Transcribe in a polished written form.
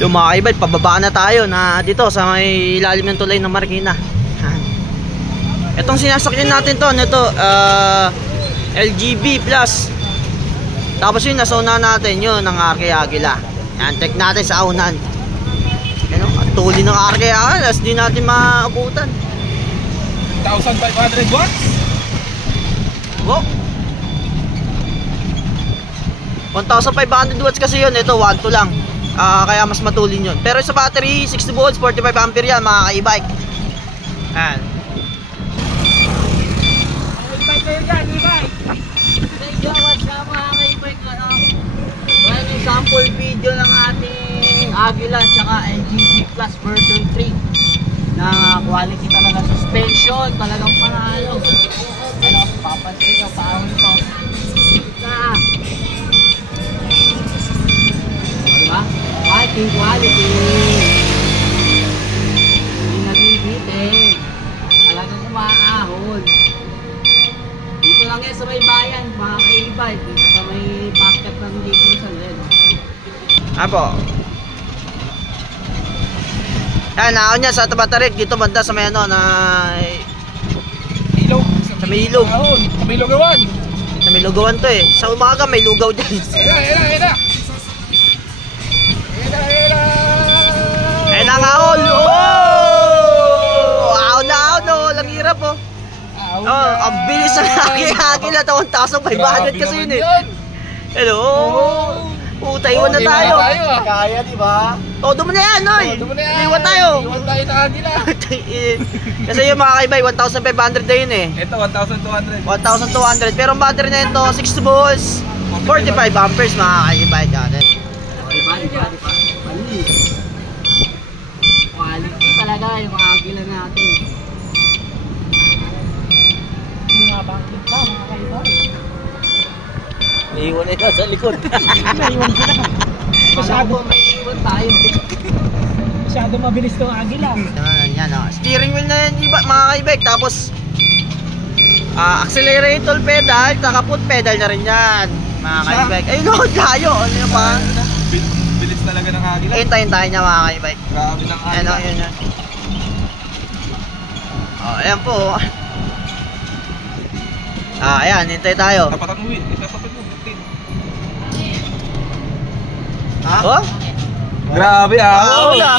Yung mga kaibayd, pababa na tayo na dito sa may ilalim ng tulay ng Marikina. Itong sinasakyan natin to, ito LGB Plus. Tapos yun, nasa una natin yun, ng RK Agila. Yan, check natin sa unan. Yan o, at tuli ng RK Agila, as di natin maabutan. 1,500 watts? Oh, 1,500 watts kasi yun, ito 1.2 lang. Kaya mas matulin yun. Pero sa battery, 60 volts, 45 ampere yan mga ka-e-bike. Yan. E-bike kayo dyan, e-bike. Thank you, what's up mga ka-e-bike. Well, yung sample video ng ating Agila tsaka LGB Plus version 3 na quality talaga, suspension talagang panalo. Ano, papansin nyo, paahon ko na diba? Quality hindi nabibitin, talagang umaahon. Dito lang yan sa may bayan mga ka-e-bike, dito sa may pocket ng dito sa San. Apo. Yan, naon niya sa Tabatarik, dito banda sa may ano na Ilog. sa may ilog. Sa may lugawan. Sa may lugawan to eh. Sa umaga may lugaw dyan. Era. Ayun ang ahon. Oh! Ahon na ahon oh. Lang hirap oh. Oh, ang bilis ng Agila. 1,500 kasi yun eh. Hello. Taiwan na tayo. Kaya diba? Todo mo na yan, oy. Iwan tayo. Iwan tayo na Agila. Kasi yung mga kaibay, 1,500 na yun eh. Ito, 1,200. 1,200. Pero ang battery na ito, 60 volts, 45 amperes mga kaibay. Diba? Quality talaga yung Agila natin. Mga bangkit pa mga ka-e-bike. Iwan ito sa likod. Naiwan sila. Masyado may iwan tayo. Masyado mabilis tong Agila. Yan o. Steering wheel na yan mga kaibay. Tapos accelerator pedal, saka foot pedal na rin yan mga kaibay. Ayun o, layo. Ano yun pa? Bilis talaga ng Agila. Hintayin tayo niya mga kaibay. Grabe ng Agila. Ano yun yan. Ayan po. Ayan, hintay tayo. Tapat ang wheel. Tapat mo. Oh? Grabe Wala.